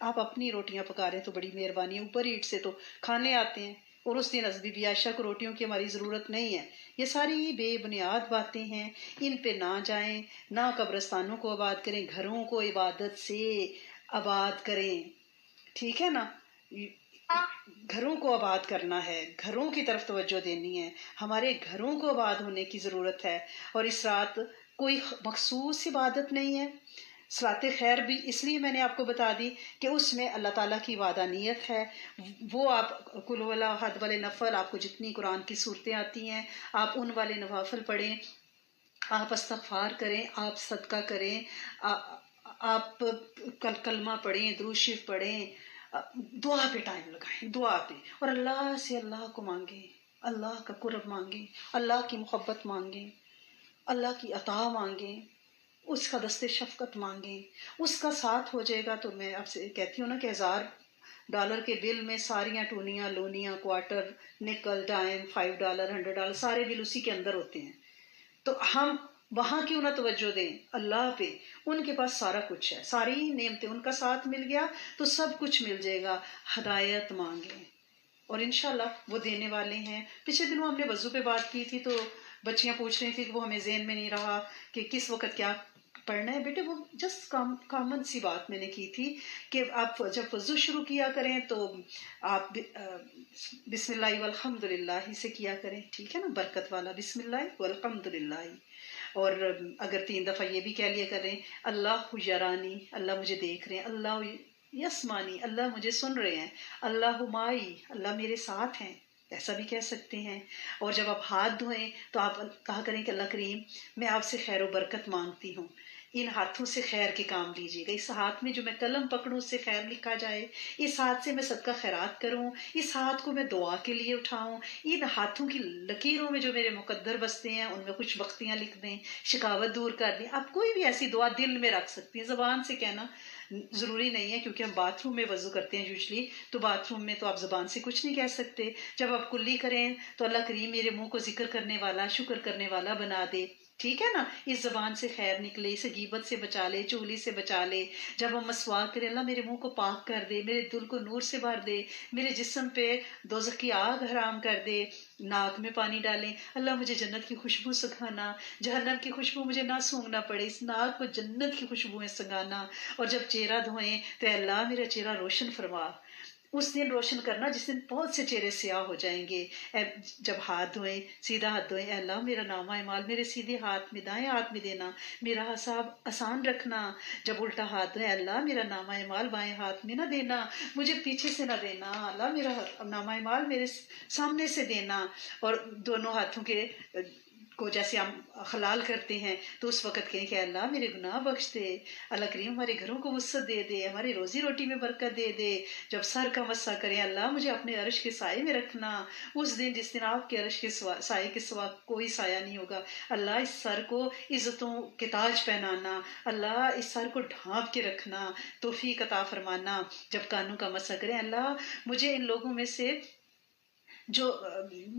آپ اپنی روٹیاں پکا رہے ہیں تو بڑی مہربانی ہے، اوپر اینٹ سے تو کھانے آتے ہیں، اور اس دن بی بی عائشہ کو روٹیوں کی ہماری ضرورت نہیں ہے۔ یہ ساری بے بنیاد باتیں ہیں، ان پہ نہ جائیں، نہ قبرستانوں کو آباد کریں، گھروں کو عبادت سے آباد کریں، ٹھیک ہے نا؟ گھروں کو آباد کرنا ہے، گھروں کی طرف توجہ دینی ہے، ہمارے گھروں کو آباد ہونے کی ضرورت ہے۔ اور اس رات کوئی مخصوص عبادت نہیں ہے، صلاۃ خیر بھی اس لیے میں نے آپ کو بتا دی کہ اس میں اللہ تعالیٰ کی وعدانیت ہے، وہ آپ قل هو اللہ احد والے نفل، آپ کو جتنی قرآن کی صورتیں آتی ہیں آپ ان والے نوافل پڑھیں، آپ استغفار کریں، آپ صدقہ کریں، آپ کلمہ پڑھیں، درود شریف پڑھیں، دعا پہ ٹائم لگائیں، دعا پہ، اور اللہ سے اللہ کو مانگیں، اللہ کا قرب مانگیں، اللہ کی محبت مانگیں، اللہ کی عطا مانگیں، اس کا دست شفقت مانگیں، اس کا ساتھ ہو جائے گا تو میں آپ سے کہتی ہوں نا کہ $1000 کے بل میں ساریاں ٹونیاں لونیاں کوارٹر نکل ڈائم $5 $100 سارے بل اسی کے اندر ہوتے ہیں، تو ہم وہاں کیوں نہ توجہ دیں اللہ پہ، ان کے پاس سارا کچھ ہے، ساری نعمتیں، ان کا ساتھ مل گیا تو سب کچھ مل جائے گا۔ ہدایت مانگیں اور انشاءاللہ وہ دینے والے ہیں۔ پچھلے دنوں ہم نے وضو پہ بات کی تھی تو بچیاں پوچھ رہی تھی کہ وہ ہمیں ذہن میں نہیں رہا کہ کس وقت کیا پڑھنا ہے۔ بیٹے وہ جسٹ کامن سی بات میں نے کی تھی کہ آپ جب وضو شروع کیا کریں تو آپ بسم اللہ والحمد للہ سے کیا کریں، ٹھیک ہے نا، برکت والا بسم اللہ والحمد للہ، اور اگر 3 دفعہ یہ بھی کہہ لیا کریں اللہ یرانی، اللہ مجھے دیکھ رہے ہیں، اللہ یسمانی، اللہ مجھے سن رہے ہیں، اللہ مائی، اللہ میرے ساتھ ہیں، ایسا بھی کہہ سکتے ہیں۔ اور جب آپ ہاتھ دھوئیں تو آپ کہا کریں کہ اللہ کریم میں آپ سے خیر و برکت مانگتی ہوں، ان ہاتھوں سے خیر کے کام لیجیے گا، اس ہاتھ میں جو میں قلم پکڑوں اس سے خیر لکھا جائے، اس ہاتھ سے میں صدقہ خیرات کروں، اس ہاتھ کو میں دعا کے لیے اٹھاؤں، ان ہاتھوں کی لکیروں میں جو میرے مقدر بستے ہیں ان میں کچھ بختیاں لکھ دیں، شکاوت دور کر دیں۔ آپ کوئی بھی ایسی دعا دل میں رکھ سکتی ہیں، زبان سے کہنا ضروری نہیں ہے، کیونکہ ہم باتھ روم میں وضو کرتے ہیں یوزلی، تو باتھ روم میں تو آپ زبان سے کچھ نہیں کہہ سکتے۔ جب آپ کلی کریں تو اللہ کریم میرے منہ کو ذکر کرنے والا، شکر کرنے والا بنا دے، ٹھیک ہے نا، اس زبان سے خیر نکلے، اسے غیبت سے بچا لے، چغلی سے بچا لے۔ جب ہم مسواک کریں اللہ میرے منہ کو پاک کر دے، میرے دل کو نور سے بھر دے، میرے جسم پہ دوزخ کی آگ حرام کر دے، ناک میں پانی ڈالیں اللہ مجھے جنت کی خوشبو سکھانا، جہنم کی خوشبو مجھے نہ سونگنا پڑے، اس ناک کو جنت کی خوشبوئیں سنگانا۔ اور جب چہرہ دھوئیں تو اے اللہ میرا چہرہ روشن فرما، اس دن روشن کرنا جس دن بہت سے چہرے سیاہ ہو جائیں گے۔ جب ہاتھ دھوئیں سیدھا ہاتھ دھوئیں، اے اللہ میرا نامہ اعمال میرے سیدھے ہاتھ میں، دائیں ہاتھ میں دینا، میرا حساب آسان رکھنا۔ جب الٹا ہاتھ دھوئیں، اللہ میرا نامہ اعمال بائیں ہاتھ میں نہ دینا، مجھے پیچھے سے نہ دینا، اللہ میرا نامہ اعمال میرے سامنے سے دینا۔ اور دونوں ہاتھوں کے کو جیسے ہم خلال کرتے ہیں تو اس وقت کہیں کہ اللہ میرے گناہ بخش دے، اللہ کریم ہمارے گھروں کو وسعت دے دے، ہماری روزی روٹی میں برکت دے دے۔ جب سر کا مسح کریں اللہ مجھے اپنے عرش کے سائے میں رکھنا، اس دن جس دن آپ کے عرش کے سائے کے سوا کوئی سایہ نہیں ہوگا، اللہ اس سر کو عزتوں کے تاج پہنانا، اللہ اس سر کو ڈھانپ کے رکھنا، توفیق عطا فرمانا۔ جب کانوں کا مسح کریں اللہ مجھے ان لوگوں میں سے جو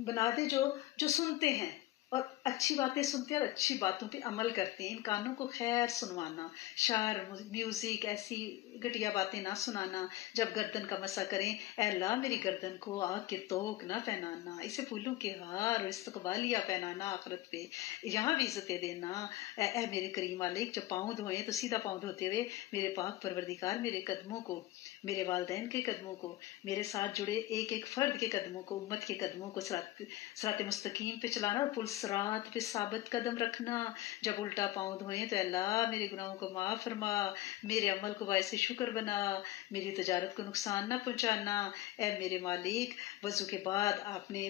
بنا دے جو سنتے ہیں اور اچھی باتیں سنتے ہیں اور اچھی باتوں پہ عمل کرتے ہیں، ان کانوں کو خیر سنوانا، شعر میوزک ایسی گھٹیا باتیں نہ سنانا۔ جب گردن کا مسح کریں اے اللہ میری گردن کو آگ کے توق نہ پہنانا، اسے پھولوں کے ہار اور استقبالیہ پہنانا، آخرت پہ یہاں بھی عزتیں دینا۔ اے میرے کریم مالک جب پاؤں دھوئیں تو سیدھا پاؤں دھوتے ہوئے میرے پاک پروردگار میرے قدموں کو، میرے والدین کے قدموں کو، میرے ساتھ جڑے ایک ایک فرد کے قدموں کو، امت کے قدموں کو صراط مستقیم پہ چلانا اور پل صراط پہ ثابت قدم رکھنا۔ جب الٹا پاؤں دھوئیں تو اللہ میرے گناہوں کو معاف فرما، میرے عمل کو باعث شکر بنا، میری تجارت کو نقصان نہ پہنچانا۔ اے میرے مالک وضو کے بعد آپ نے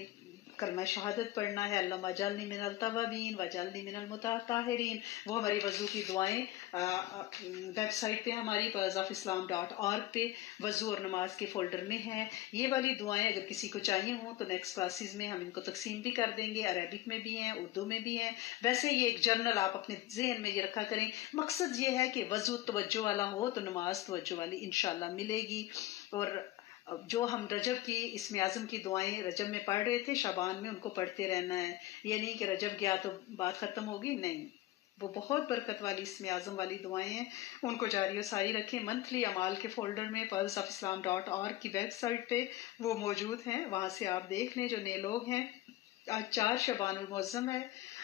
کلمہ شہادت پڑھنا ہے، اللہم اجعلنی من التوابین واجعلنی من المتطہرین۔ وہ ہماری وضو کی دعائیں ویب سائٹ پہ ہماری wazafislam.org پہ وضو اور نماز کے فولڈر میں ہیں۔ یہ والی دعائیں اگر کسی کو چاہیے ہوں تو نیکسٹ کلاسز میں ہم ان کو تقسیم بھی کر دیں گے، عربک میں بھی ہیں، اردو میں بھی ہیں۔ ویسے یہ ایک جرنل آپ اپنے ذہن میں یہ رکھا کریں، مقصد یہ ہے کہ وضو توجہ والا ہو تو نماز توجہ والی انشاءاللہ ملے گی۔ اور جو ہم رجب کی اسم اعظم کی دعائیں رجب میں پڑھ رہے تھے، شعبان میں ان کو پڑھتے رہنا ہے، یہ نہیں کہ رجب گیا تو بات ختم ہوگی، نہیں، وہ بہت برکت والی اسم اعظم والی دعائیں ہیں، ان کو جاری و ساری رکھیں۔ منتھلی اعمال کے فولڈر میں pearlsofislam.org کی ویب سائٹ پہ وہ موجود ہیں، وہاں سے آپ دیکھ لیں۔ جو نئے لوگ ہیں، آج 4 شعبان المعظم ہے،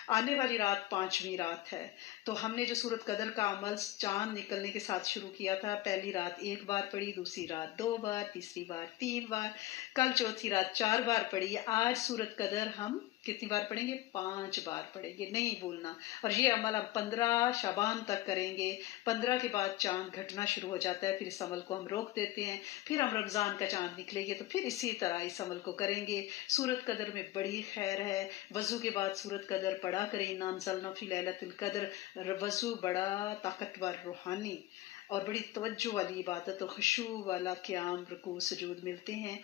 آنے والی رات 5ویں رات ہے، تو ہم نے جو سورۃ قدر کا عمل چاند نکلنے کے ساتھ شروع کیا تھا، پہلی رات 1 بار پڑھی، دوسری رات 2 بار، تیسری بار 3 بار، کل چوتھی رات 4 بار پڑھی۔ آج سورۃ قدر ہم کتنی بار پڑھیں گے؟ 5 بار پڑھیں گے، نہیں بھولنا۔ اور یہ عمل ہم 15 شعبان تک کریں گے۔ 15 کے بعد چاند گھٹنا شروع ہو جاتا ہے، پھر اس عمل کو ہم روک دیتے ہیں، پھر ہم رمضان کا چاند نکلے گے تو پھر اسی طرح اس عمل کو کریں گے۔ سورۃ قدر میں بڑی خیر ہے، وضو کے بعد سورۃ قدر پڑھا کریں۔ انا انزلنا فی لیلۃ القدر، وضو بڑا طاقتور روحانی اور بڑی توجہ والی عبادت اور خشوع والا قیام، رکوع، سجود ملتے ہیں۔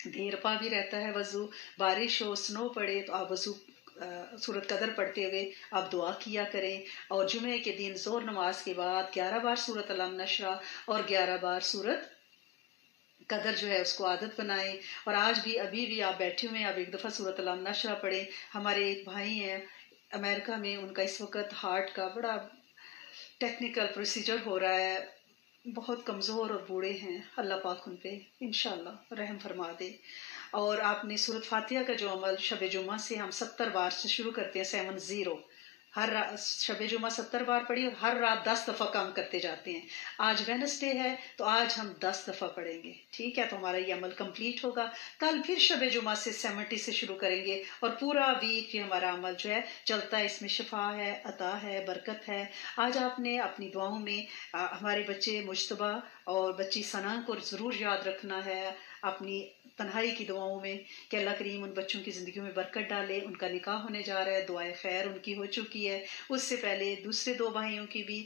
دیر پا بھی رہتا ہے وضو، بارش ہو، سنو پڑے تو آپ وضو سورۃ قدر پڑھتے ہوئے آپ دعا کیا کریں۔ اور جمعے کے دن ظہر نماز کے بعد 11 بار سورۃ علم نشرہ اور 11 بار سورۃ قدر جو ہے اس کو عادت بنائیں۔ اور آج بھی ابھی بھی آپ بیٹھے ہوئے ہیں، آپ ایک دفعہ سورۃ علم نشرہ پڑھیں۔ ہمارے ایک بھائی ہیں امریکہ میں، ان کا اس وقت ہارٹ کا بڑا ٹیکنیکل پروسیجر ہو رہا ہے، بہت کمزور اور بوڑھے ہیں، اللہ پاک ان پہ انشاءاللہ رحم فرما دے۔ اور آپ نے سورۃ فاتحہ کا جو عمل شب جمعہ سے ہم 70 بار سے شروع کرتے ہیں، 70، ہر شب جمعہ 70 بار پڑھی اور ہر رات 10 دفعہ کام کرتے جاتے ہیں۔ آج وینسڈے ہے تو آج ہم 10 دفعہ پڑھیں گے، ٹھیک ہے؟ تو ہمارا یہ عمل کمپلیٹ ہوگا۔ کل پھر شب جمعہ سے 70 سے شروع کریں گے اور پورا ویک یہ ہمارا عمل جو ہے چلتا ہے۔ اس میں شفا ہے، عطا ہے، برکت ہے۔ آج آپ نے اپنی دعاؤں میں ہمارے بچے مجتبیٰ اور بچی ثنا کو ضرور یاد رکھنا ہے اپنی تنہائی کی دعاؤں میں، کہ اللہ کریم ان بچوں کی زندگیوں میں برکت ڈالے۔ ان کا نکاح ہونے جا رہا ہے، دعائے خیر ان کی ہو چکی ہے، اس سے پہلے دوسرے 2 بھائیوں کی بھی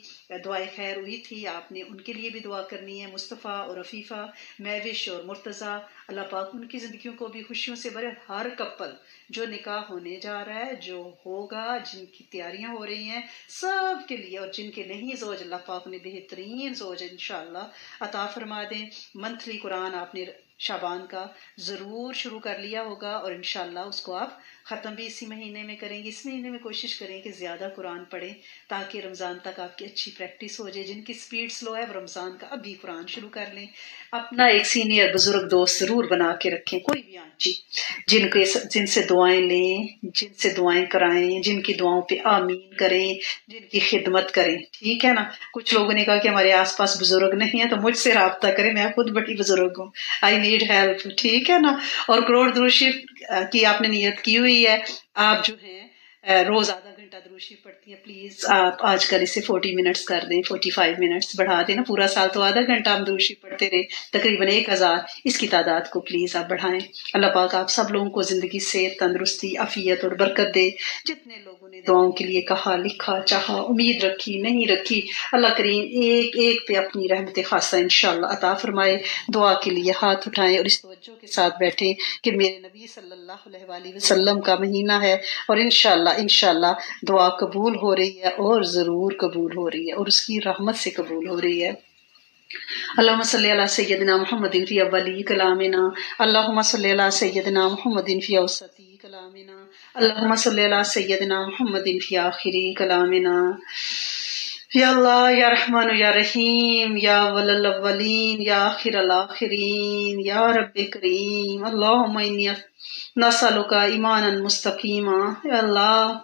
دعائے خیر ہوئی تھی، آپ نے ان کے لیے بھی دعا کرنی ہے، مصطفیٰ اور عفیفہ، مہوش اور مرتضیٰ۔ اللہ پاک ان کی زندگیوں کو بھی خوشیوں سے بھرے۔ ہر کپل جو نکاح ہونے جا رہا ہے، جو ہوگا، جن کی تیاریاں ہو رہی ہیں، سب کے لیے، اور جن کے نہیں زوج، اللہ پاک نے بہترین زوج انشاءاللہ عطا فرما دیں۔ منتھلی قرآن آپ نے شعبان کا ضرور شروع کر لیا ہوگا اور انشاءاللہ اس کو آپ ختم بھی اسی مہینے میں کریں گے۔ اس مہینے میں کوشش کریں کہ زیادہ قرآن پڑھیں تاکہ رمضان تک آپ کی اچھی پریکٹس ہو جائے۔ جن کی سپیڈ سلو ہے وہ رمضان کا ابھی قرآن شروع کر لیں۔ اپنا ایک سینئر بزرگ دوست ضرور بنا کے رکھیں، کوئی بھی آنٹی، جن سے دعائیں لیں، جن سے دعائیں کرائیں، جن کی دعاؤں پہ آمین کریں، جن کی خدمت کریں، ٹھیک ہے نا؟ کچھ لوگوں نے کہا کہ ہمارے آس پاس بزرگ نہیں ہیں تو مجھ سے رابطہ کریں، میں خود بڑی بزرگ ہوں، آئی نیڈ ہیلپ، ٹھیک ہے نا؟ اور کروڑ درود شریف کی آپ نے نیت کی ہوئی ہے، آپ جو ہیں روز آدھا گھنٹہ درود شریف پڑھتی ہیں، پلیز آپ آج کل اسے 40 منٹس کر دیں، 45 منٹس بڑھا دیں نا۔ پورا سال تو آدھا گھنٹہ ہم درود شریف پڑھتے رہے، تقریباً 1000، اس کی تعداد کو پلیز آپ بڑھائیں۔ اللہ پاک آپ سب لوگوں کو زندگی سے تندرستی، عافیت اور برکت دے۔ جتنے لوگوں نے دعاؤں کے لیے کہا، لکھا، چاہا، امید رکھی، نہیں رکھی، اللہ کریم ایک ایک پہ اپنی رحمت خاصہ انشاءاللہ عطا فرمائے۔ دعا کے لیے ہاتھ اٹھائیں اور اس توجہ کے ساتھ بیٹھیں کہ میرے نبی صلی اللہ علیہ وآلہ وسلم کا مہینہ ہے اور انشاءاللہ دعا قبول ہو رہی ہے اور ضرور قبول ہو رہی ہے اور اس کی رحمت سے قبول ہو رہی ہے۔ اللہم صلی علی سیدنا محمد فی اولی کلامنا، اللہم صلی علی سیدنا محمد فی اوسطی کلامنا، اللہم صلی علی سیدنا محمد فی آخری کلامنا۔ یا اللہ، یا رحمان، یا رحیم، یا اول الاولین، یا آخر الاخرین، یا رب کریم، اللہم انی نسألک ایمانا مستقیما۔ یا اللہ،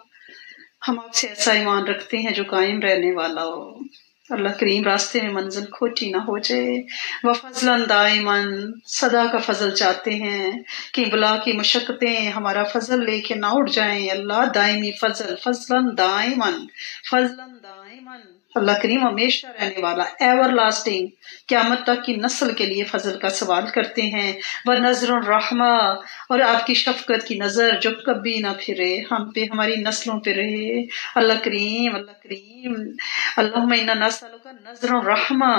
ہم آپ سے ایسا ایمان رکھتے ہیں جو قائم رہنے والا ہو، اللہ کریم راستے میں منزل کھوٹی نہ ہو جائے۔ وفضلاً دائماً، صدا کا فضل چاہتے ہیں کہ بلا کی مشقتیں ہمارا فضل لے کے نہ اٹھ جائیں، اللہ دائمی فضل، فضلاً دائماً، فضلاً دائماً، اللہ کریم ہمیشہ رہنے والا، ایور لاسٹنگ، قیامت تک کی نسل کے لیے فضل کا سوال کرتے ہیں۔ وَنَظْرٌ الرحمہ، اور آپ کی شفقت کی نظر جو کبھی نہ پھرے ہم پہ، ہماری نسلوں پہ رہے، اللہ کریم، اللہ کریم۔ اللہم انا نسألک نظر الرحمہ،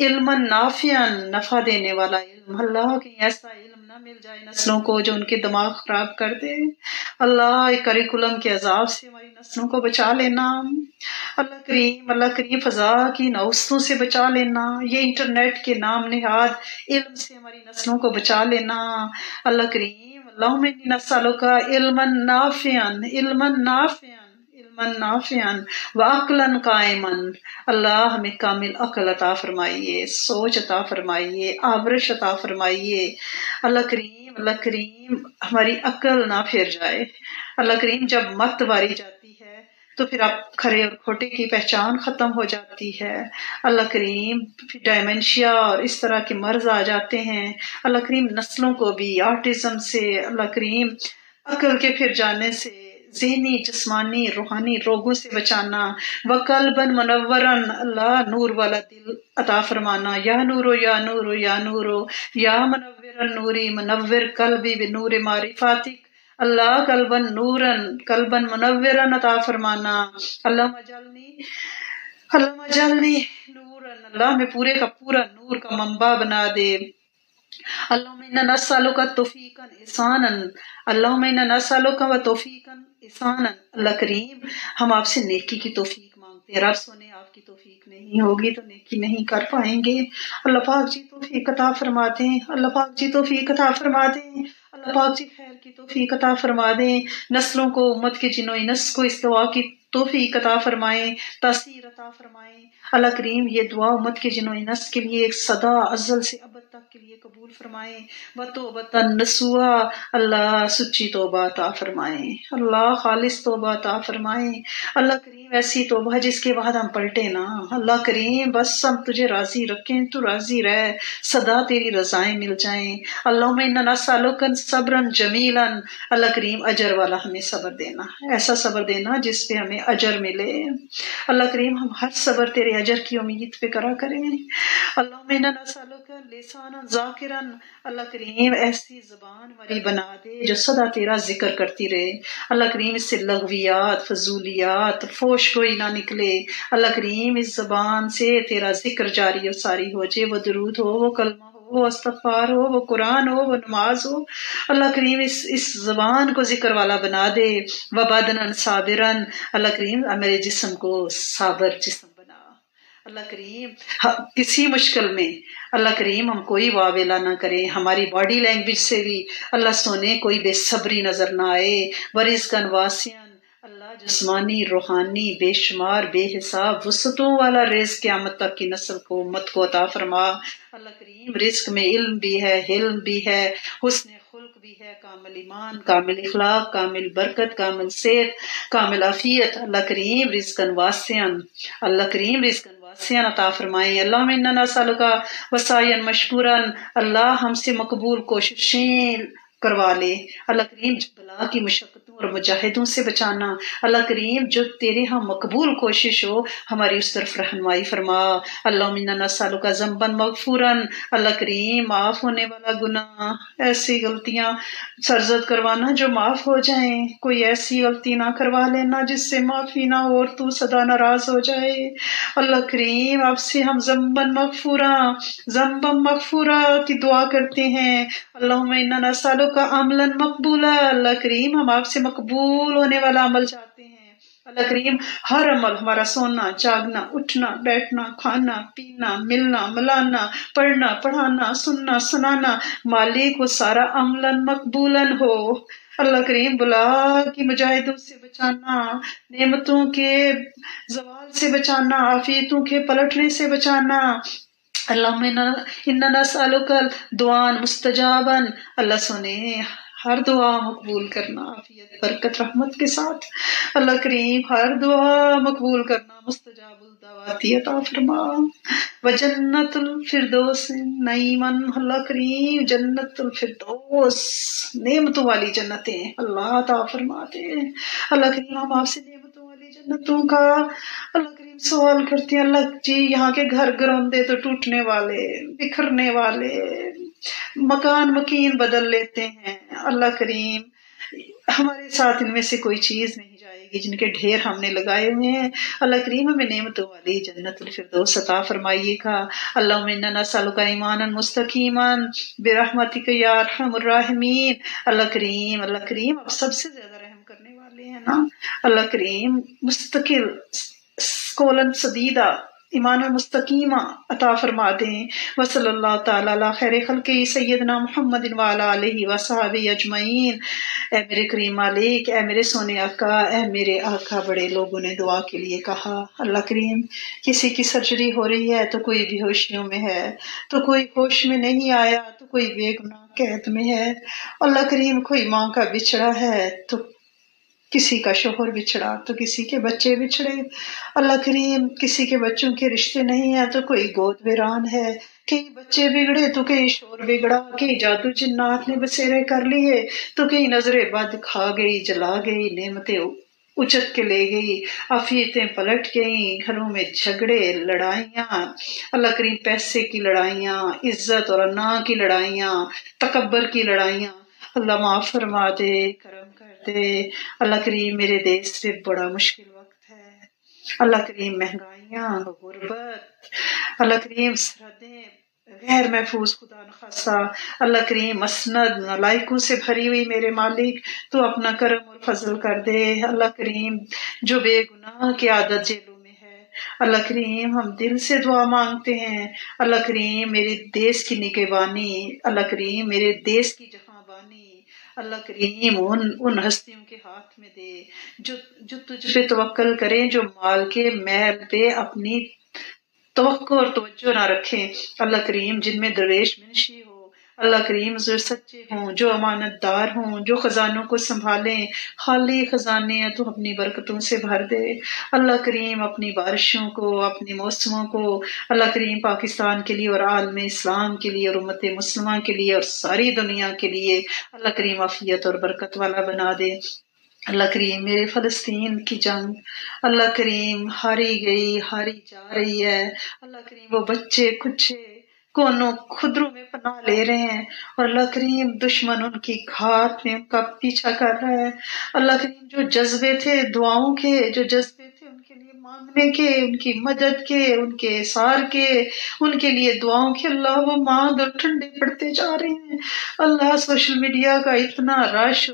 علما نافعا، نفع دینے والا علم، اللہ کہیں ایسا علم نہ مل جائے نسلوں کو جو ان کے دماغ خراب کر دے، اللہ کریکولم کے عذاب سے ہماری نسلوں کو بچا لینا، اللہ کریم فضا کی نوستوں سے بچا لینا، یہ انٹرنیٹ کے نام نہاد علم سے ہماری نسلوں کو بچا لینا، اللہ کریم۔ اللہم انی نسألک علما نافعا، علما نافعا، علما نافعا وعقلا قائما. اللہ ہمیں کامل عقل عطا فرمائیے، سوچ عطا فرمائیے، آورش عطا فرمائیے. اللہ کریم ہماری عقل نہ پھر جائے. اللہ کریم جب مت واری جاتی ہے تو پھر آپ کھرے اور کھوٹے کی پہچان ختم ہو جاتی ہے. اللہ کریم ڈائمنشیا اور اس طرح کے مرض آ جاتے ہیں. اللہ کریم نسلوں کو بھی آٹزم سے، اللہ کریم عقل کے پھر جانے سے، ذہنی جسمانی روحانی روگوں سے بچانا. وقلبا منورا، اللہ نور والا دل عطا فرمانا. یا نورو یا نورو یا نورو یا منور نوری منور قلبی بنور معرفاتک. اللہ قلبن نورن قلبن منورن عطا فرمانا. اللہ مجلنی نورن، اللہ میں پورے کا پورا نور کا منبع بنا دے. اللہم انا نسألک توفیقا احسانا، اللہم انا نسألک و توفیقا احسانا. اللہ کریم ہم آپ سے نیکی کی توفیق مانگتے ہیں. رب سونے آپ کی توفیق نہیں ہوگی تو نیکی نہیں کر پائیں گے. اللہ پاک جی توفیق عطا فرما دیں. اللہ پاک جی توفیق عطا فرما دیں. اللہ پاک جی خیر کی توفیق عطا فرما دیں. نسلوں کو، امت کے جنوں انس کو استوا کی توفیق عطا فرمائیں، تاثیر عطا فرمائیں. اللہ کریم یہ دعا امت کے جنوں انس کے لیے ایک صدا ازل سے ابد تک کے لیے قبول فرمائیں. وتوبۃ نصوحا، اللہ سچی توبہ عطا فرمائیں. اللہ خالص توبہ عطا فرمائیں. اللہ کریم ایسی توبہ جس کے بعد ہم پلٹے نہ. اللہ کریم بس ہم تجھے راضی رکھیں، تو راضی رہ، صدا تیری رضائیں مل جائیں. اللہم انا نسألک صبرا جمیلا. اللہ کریم اجر والا ہمیں صبر دینا، ایسا صبر دینا جس پہ ہمیں اجر ملے. اللہ کریم ہم ہر صبر تیرے اجر کی امید پہ کرا کریں. اللہم انا نسألک لسانا ذاکرا. اللہ کریم ایسی زبان ہماری بنا دے جو سدا تیرا ذکر کرتی رہے. اللہ کریم اس سے لغویات، فضولیات، فوش گوئی نہ نکلے. اللہ کریم اس زبان سے تیرا ذکر جاری و ساری ہو جائے. وہ درود ہو، وہ کلمہ ہو، وہ استغفار ہو، وہ قرآن ہو، وہ نماز ہو. اللہ کریم اس زبان کو ذکر والا بنا دے. وبدنا صابرا. اللہ کریم میرے جسم کو صابر جسم بنا. اللہ کریم کسی مشکل میں اللہ کریم ہم کوئی واویلا نہ کریں. ہماری باڈی لینگویج سے بھی اللہ سونے کوئی بے صبری نظر نہ آئے. ورزقاً واسعاً، اللہ جسمانی روحانی بے شمار بے حساب وسعتوں والا رزق قیامت تک کی نسل کو امت کو عطا فرما. اللہ کریم رزق میں علم بھی ہے، حلم بھی ہے، حسن خلق بھی ہے، کامل ایمان، کامل اخلاق، کامل برکت، کامل صحت، کامل عافیت. اللہ کریم رزقاً واسعاً، اللہ کریم رزقاً واسعاً عطا فرمائیں. اللہم انا نسألک وسعیاً مشکوراً. اللہ ہم سے مقبول کوششیں کروا لے. اللہ کریم بلا کی مشقتوں اور مجاہدوں سے بچانا. اللہ کریم جو تیرے ہاں مقبول کوشش ہو ہماری اس طرف رہنمائی فرما. اللہم انا نسألک ذنبا مغفورا. اللہ کریم معاف ہونے والا گناہ، ایسی غلطیاں سرزد کروانا جو معاف ہو جائیں. کوئی ایسی غلطی نہ کروا لینا جس سے معافی نہ ہو اور تو سدا ناراض ہو جائے. اللہ کریم آپ سے ہم ذنبا مغفورا کی دعا کرتے ہیں. اللہم انا نسألک عملا مقبولا. اللہ کریم ہم آپ سے مقبول ہونے والا عمل چاہتے ہیں. اللہ کریم ہر عمل، ہمارا سونا جاگنا، اٹھنا بیٹھنا، کھانا پینا، ملنا ملانا، پڑھنا پڑھانا، سننا سنانا، مالک وہ سارا عملا مقبولا ہو. اللہ کریم بلا کی مجاہدوں سے بچانا، نعمتوں کے زوال سے بچانا، عافیتوں کے پلٹنے سے بچانا. اللہم انا نسألک دعاء مستجابا. اللہ سنے ہر دعا مقبول کرنا عافیت برکت رحمت کے ساتھ. اللہ کریم ہر دعا مقبول کرنا، مستجاب الدعوات عطا فرما. وجنت الفردوس نعیما. اللہ کریم جنت الفردوس نعمتوں والی جنتیں اللہ عطا فرما دے. اللہ کریم ہم آپ سے نعمتوں والی جنتوں کا اللہ کریم سوال کرتے ہیں. اللہ جی یہاں کے گھر گروندے تو ٹوٹنے والے، بکھرنے والے، مکان مکین بدل لیتے ہیں. اللہ کریم ہمارے ساتھ ان میں سے کوئی چیز نہیں جائے گی جن کے ڈھیر ہم نے لگائے ہوئے ہیں. اللہ کریم ہمیں نعمتوں والی جنت الفردوس عطا فرمائیے گا. اللہم انا نسألک ایمانا مستقیما برحمتک یا ارحم الراحمین. اللہ کریم آپ سب سے زیادہ رحم کرنے والے ہیں نا. اللہ کریم مستقل کولن سدیدہ ایمان مستقیمہ عطا فرما دیں۔ وصلی اللہ تعالیٰ علی خیر خلق سیدنا محمد وعلی آلہ وصحبہ اجمعین۔ اے میرے کریم مالک، اے میرے سونے آقا، اے میرے آقا، بڑے لوگوں نے دعا کے لیے کہا اللہ کریم کسی کی سرجری ہو رہی ہے تو کوئی بے ہوشیوں میں ہے، تو کوئی ہوش میں نہیں آیا، تو کوئی بے گناہ قید میں ہے، اللہ کریم کوئی ماں کا بچڑا ہے تو کسی کا شوہر بچھڑا تو کسی کے بچے بچھڑے، اللہ کریم کسی کے بچوں کے رشتے نہیں ہیں تو کوئی گود ویران ہے، کئی بچے بگڑے تو کئی شور بگڑا، کئی جادو جنات نے بسیرے کر لیے تو کئی نظر بد کھا گئی، جلا گئی، نعمتیں اچت کے لے گئی، عافیتیں پلٹ گئیں، گھروں میں جھگڑے، لڑائیاں، اللہ کریم پیسے کی لڑائیاں، عزت اور انا کی لڑائیاں، تکبر کی لڑائیاں، اللہ معاف فرما دے، کرم کر دے، اللہ کریم میرے دیش سے بڑا مشکل وقت ہے، اللہ کریم مہنگائیاں، غربت، اللہ کریم سرحدیں غیر محفوظ خدا نخواستہ، اللہ کریم مسند ملائکوں سے بھری ہوئی میرے مالک تو اپنا کرم اور فضل کر دے، اللہ کریم جو بے گناہ کی عادت جیلوں میں ہے، اللہ کریم ہم دل سے دعا مانگتے ہیں، اللہ کریم میرے دیش کی نگہبانی، اللہ کریم میرے دیش کی جہاں بانی، اللہ کریم ان ہستیوں کے ہاتھ میں دے جو تجھ پہ توکل کریں، جو مال کے محل پہ اپنی توقع اور توجہ نہ رکھیں، اللہ کریم جن میں درویش منشی ہو، اللہ کریم جو سچے ہوں، جو امانت دار ہوں، جو خزانوں کو سنبھالیں، خالی خزانے ہیں تو اپنی برکتوں سے بھر دے، اللہ کریم اپنی بارشوں کو، اپنی موسموں کو، اللہ کریم پاکستان کے لیے اور عالم اسلام کے لیے اور امت مسلمہ کے لیے اور ساری دنیا کے لیے اللہ کریم عافیت اور برکت والا بنا دے، اللہ کریم میرے فلسطین کی جنگ اللہ کریم ہاری گئی، ہاری جا رہی ہے، اللہ کریم وہ بچے کچھے کونوں خدروں میں پناہ لے رہے ہیں اور اللہ کریم دشمن ان کی گھات میں ان کا پیچھا کر رہا ہے، اللہ کریم جو جذبے تھے دعاؤں کے، جو جذبے تھے ان کے لیے مانگنے کے، ان کی مدد کے، ان کے اثار کے، ان کے لیے دعاؤں کے، اللہ وہ ماند اور ٹھنڈے پڑتے جا رہے ہیں، اللہ سوشل میڈیا کا اتنا رش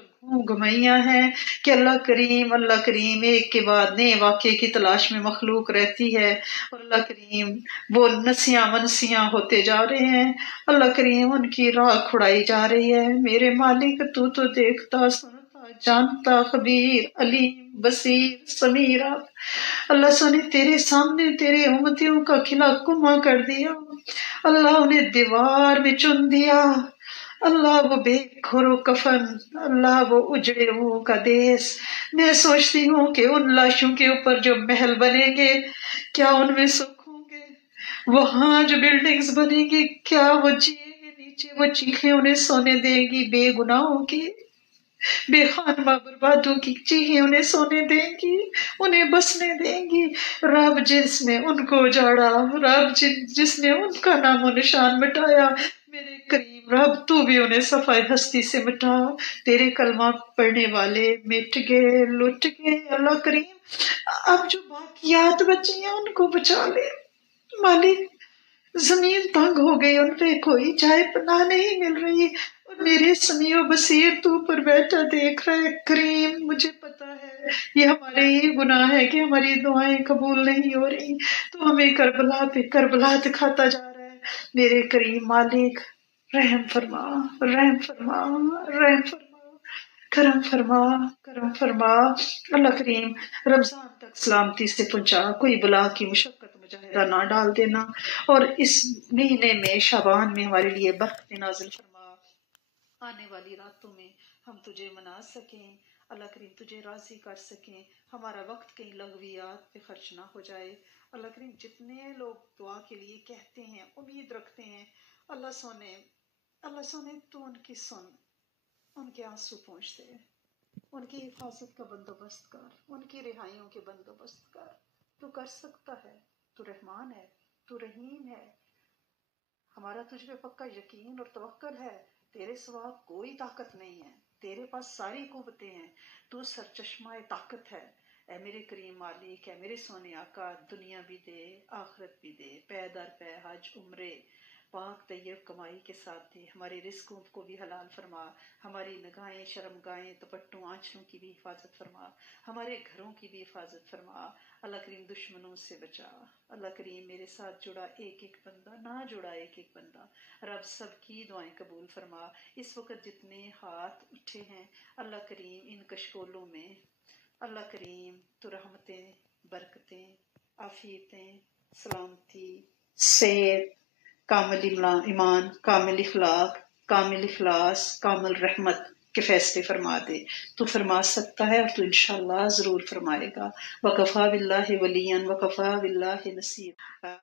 گھمیاں ہیں کہ اللہ کریم ایک کے بعد نئے واقعے کی تلاش میں مخلوق رہتی ہے اور اللہ کریم وہ نسیاں منسیاں ہوتے جا رہے ہیں، اللہ کریم ان کی راہ کھڑائی جا رہی ہے، میرے مالک تو دیکھتا سنتا جانتا خبیر علیم بصیر سمیع اللہ سونے تیرے سامنے تیرے امتیوں کا قلعہ کما کر دیا، اللہ انہیں دیوار میں چن دیا، اللہ وہ بے گھرو کفن، اللہ وہ اجڑے منہ کا دیس، میں سوچتی ہوں کہ ان لاشوں کے اوپر جو محل بنیں گے کیا ان میں سکھ ہوں گے، وہاں جو بلڈنگز بنیں گی کیا وہ جیئیں گے، نیچے وہ چیخیں انہیں سونے دیں گی، بے گناہوں کی بے خانمہ بربادوں کی چیخیں انہیں سونے دیں گی، انہیں بسنے دیں گی، رب جس نے ان کو اجاڑا، رب جس نے ان کا نام و نشان مٹایا، میرے کریم رب تو بھی انہیں صفائے ہستی سے مٹا، تیرے کلمہ پڑھنے والے مٹ گئے لٹ گئے، اللہ کریم اب جو باقیات بچی ہیں ان کو بچا لے، مالک زمین تنگ ہو گئی، ان پہ کوئی جائے پناہ نہیں مل رہی، اور میرے سمیع و بصیر تو پر بیٹھا دیکھ رہا ہے، کریم مجھے پتا ہے یہ ہمارے ہی گناہ ہے کہ ہماری دعائیں قبول نہیں ہو رہی، تو ہمیں کربلا پہ کربلا دکھاتا جا رہا ہے، میرے کریم مالک رحم فرما، رحم فرما، رحم فرما، کرم فرما، کرم فرما، اللہ کریم رمضان تک سلامتی سے پہنچا، کوئی بلا کی مشقت مجاہدہ نہ ڈال دینا، اور اس مہینے میں شعبان میں ہمارے لیے برکت نازل فرما، آنے والی راتوں میں ہم تجھے منا سکیں، اللہ کریم تجھے راضی کر سکیں، ہمارا وقت کہیں لغویات پہ خرچ نہ ہو جائے، اللہ کریم جتنے لوگ دعا کے لیے کہتے ہیں امید رکھتے ہیں، اللہ سونے تو ان کی سن، ان کے آنسو پہنچ دے، ان کی حفاظت کا بندوبست کر، ان کی رہائیوں کے بندوبست کر، تو کر سکتا ہے، تو رحمان ہے، تو رحیم ہے، ہمارا تجھ پہ پکا یقین اور توکل ہے، تیرے سوا کوئی طاقت نہیں ہے، تیرے پاس ساری قوتیں ہیں، تو سرچشمہ طاقت ہے، اے میرے کریم مالک، اے میرے سونے آقا، دنیا بھی دے آخرت بھی دے، پے در پے حج عمرے پاک طیب کمائی کے ساتھ دے، ہمارے رزقوں کو بھی حلال فرما، ہماری نگاہیں شرمگاہیں دوپٹوں آنچلوں کی بھی حفاظت فرما، ہمارے گھروں کی بھی حفاظت فرما۔ اللہ کریم دشمنوں سے بچا، اللہ کریم میرے ساتھ جڑا ایک ایک بندہ، نہ جڑا ایک ایک بندہ، رب سب کی دعائیں قبول فرما۔ اس وقت جتنے ہاتھ اٹھے ہیں اللہ کریم ان کشکولوں میں، اللہ کریم تو رحمتیں، برکتیں، عافیتیں، سلامتی، صحت، کامل ایمان، کامل اخلاق، کامل اخلاص، کامل رحمت کے فیصلے فرما دے۔ تو فرما سکتا ہے اور تو انشاءاللہ ضرور فرمائے گا۔ وکفیٰ باللہ ولیاً وکفیٰ باللہ نصیرا۔